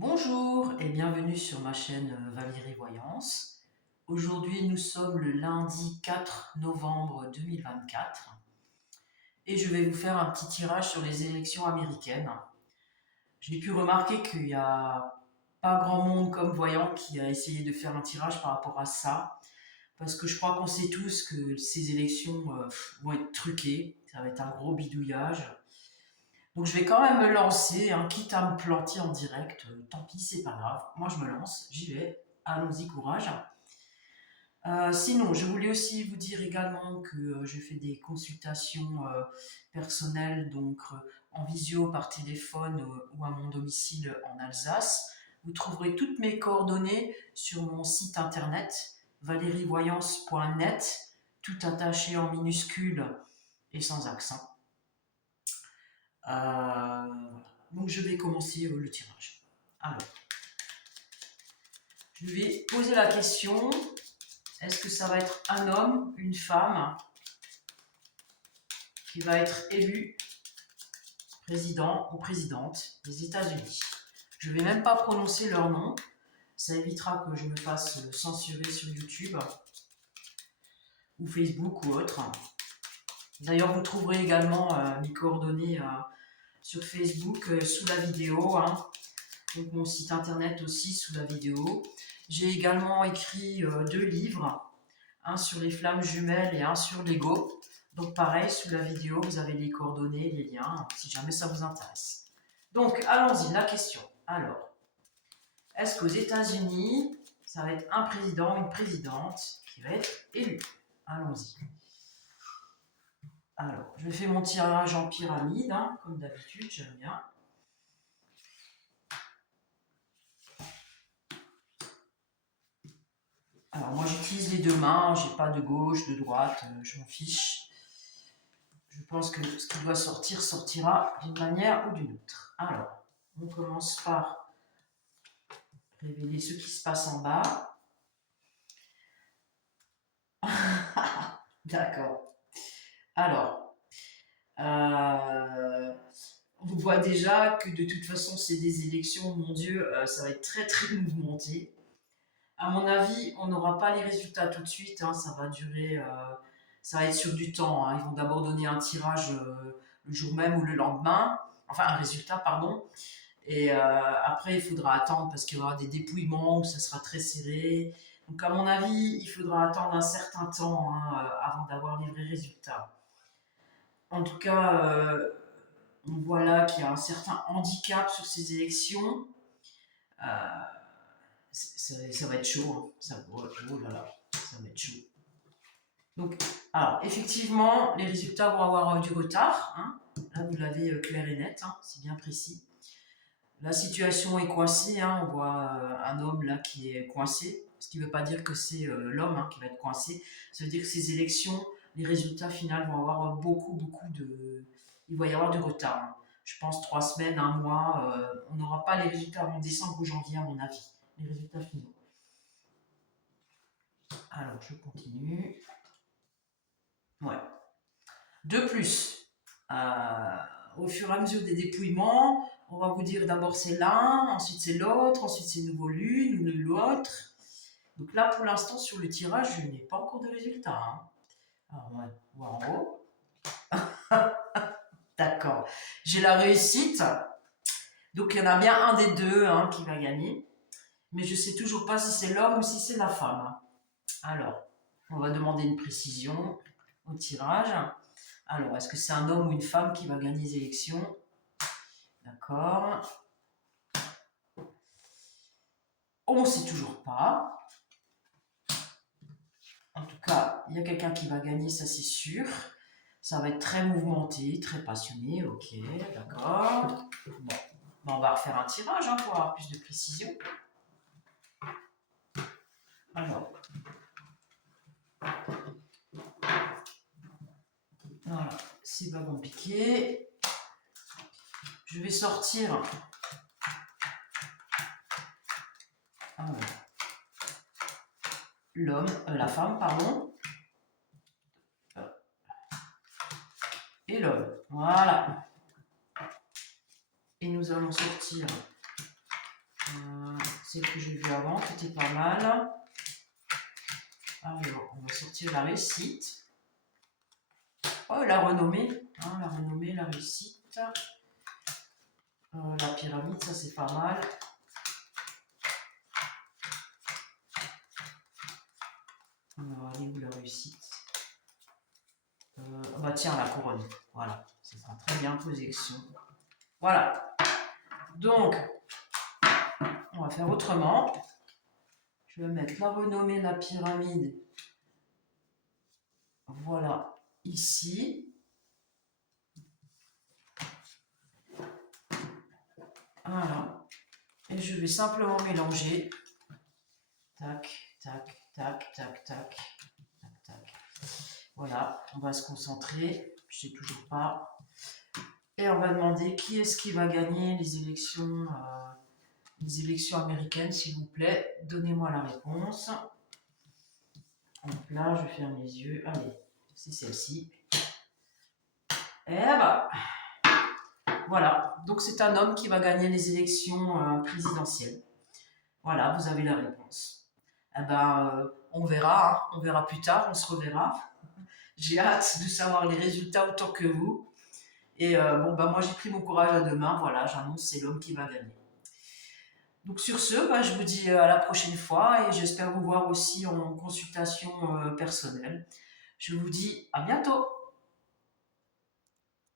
Bonjour et bienvenue sur ma chaîne Valérie Voyance. Aujourd'hui, nous sommes le lundi 4 novembre 2024 et je vais vous faire un petit tirage sur les élections américaines. J'ai pu remarquer qu'il n'y a pas grand monde comme voyant qui a essayé de faire un tirage par rapport à ça, parce que je crois qu'on sait tous que ces élections vont être truquées, ça va être un gros bidouillage. Donc je vais quand même me lancer, hein, quitte à me planter en direct, tant pis, c'est pas grave. Moi je me lance, j'y vais, allons-y, courage. Sinon, je voulais aussi vous dire également que je fais des consultations personnelles, donc en visio, par téléphone ou à mon domicile en Alsace. Vous trouverez toutes mes coordonnées sur mon site internet valérievoyance.net, tout attaché en minuscules et sans accent. Voilà. Donc je vais commencer le tirage. Alors, je vais poser la question, est-ce que ça va être un homme, une femme qui va être élu président ou présidente des États-Unis? Je ne vais même pas prononcer leur nom, ça évitera que je me fasse censurer sur YouTube ou Facebook ou autre. D'ailleurs, vous trouverez également mes coordonnées sur Facebook sous la vidéo, hein. Donc mon site internet aussi sous la vidéo. J'ai également écrit 2 livres, un sur les flammes jumelles et un sur l'ego. Donc pareil, sous la vidéo, vous avez les coordonnées, les liens, si jamais ça vous intéresse. Donc allons-y, la question. Alors, est-ce qu'aux États-Unis, ça va être un président, une présidente qui va être élu? Allons-y. Alors, je fais mon tirage en pyramide, hein, comme d'habitude, j'aime bien. Alors moi j'utilise les 2 mains, j'ai pas de gauche, de droite, je m'en fiche. Je pense que ce qui doit sortir sortira d'une manière ou d'une autre. Alors, on commence par révéler ce qui se passe en bas. D'accord. Alors, on voit déjà que de toute façon c'est des élections, mon Dieu, ça va être très très mouvementé. À mon avis, on n'aura pas les résultats tout de suite, hein, ça va durer, ça va être sur du temps, hein. Ils vont d'abord donner un tirage le jour même ou le lendemain, enfin un résultat, pardon. Et après, il faudra attendre parce qu'il y aura des dépouillements où ça sera très serré. Donc, à mon avis, il faudra attendre un certain temps, hein, avant d'avoir les vrais résultats. En tout cas, on voit là qu'il y a un certain handicap sur ces élections. Euh, ça va être chaud, hein. Oh là là, ça va être chaud. Donc, alors, effectivement, les résultats vont avoir du retard, hein. Là, vous l'avez clair et net, hein, c'est bien précis. La situation est coincée, hein. On voit un homme là qui est coincé, ce qui ne veut pas dire que c'est l'homme, hein, qui va être coincé. Ça veut dire que ces élections, les résultats finaux vont avoir beaucoup de... Il va y avoir du retard, hein. Je pense 3 semaines, un mois. On n'aura pas les résultats avant décembre ou janvier, à mon avis, les résultats finaux. Alors, je continue. Ouais. De plus, au fur et à mesure des dépouillements, on va vous dire d'abord c'est l'un, ensuite c'est l'autre, ensuite c'est nouveau l'une ou l'autre. Donc là, pour l'instant, sur le tirage, je n'ai pas encore de résultat, hein. Alors, on va voir en haut. D'accord. J'ai la réussite. Donc, il y en a bien un des deux, hein, qui va gagner. Mais je ne sais toujours pas si c'est l'homme ou si c'est la femme. Alors, on va demander une précision au tirage. Alors, est-ce que c'est un homme ou une femme qui va gagner les élections? D'accord. On ne sait toujours pas. En tout cas, il y a quelqu'un qui va gagner, ça c'est sûr. Ça va être très mouvementé, très passionné. Ok, d'accord. Bon, on va refaire un tirage, hein, pour avoir plus de précision. Alors, voilà, c'est pas compliqué. Je vais sortir. L'homme, la femme, pardon. Et l'homme. Voilà. Et nous allons sortir Celle que j'ai vue avant, qui était pas mal. Alors, on va sortir la réussite. Oh, la renommée, hein, la renommée, la réussite. La pyramide, ça c'est pas mal. Alors, elle est où la réussite? Bah tiens, la couronne. Voilà, ça sera très bien, position. Voilà. Donc, on va faire autrement. Je vais mettre la renommée, la pyramide. Voilà, ici. Voilà. Et je vais simplement mélanger. Tac, tac, tac, tac, tac, tac, tac. Voilà, on va se concentrer. Je ne sais toujours pas. Et on va demander qui est-ce qui va gagner les élections américaines, s'il vous plaît. Donnez-moi la réponse. Donc là, je ferme les yeux. Allez, c'est celle-ci. Et bah, voilà. Donc c'est un homme qui va gagner les élections présidentielles. Voilà, vous avez la réponse. Eh ben, on verra, hein. On verra plus tard, on se reverra. J'ai hâte de savoir les résultats autant que vous. Et bon, bah moi j'ai pris mon courage à deux mains. Voilà, j'annonce c'est l'homme qui va gagner. Donc sur ce, bah, je vous dis à la prochaine fois et j'espère vous voir aussi en consultation personnelle. Je vous dis à bientôt.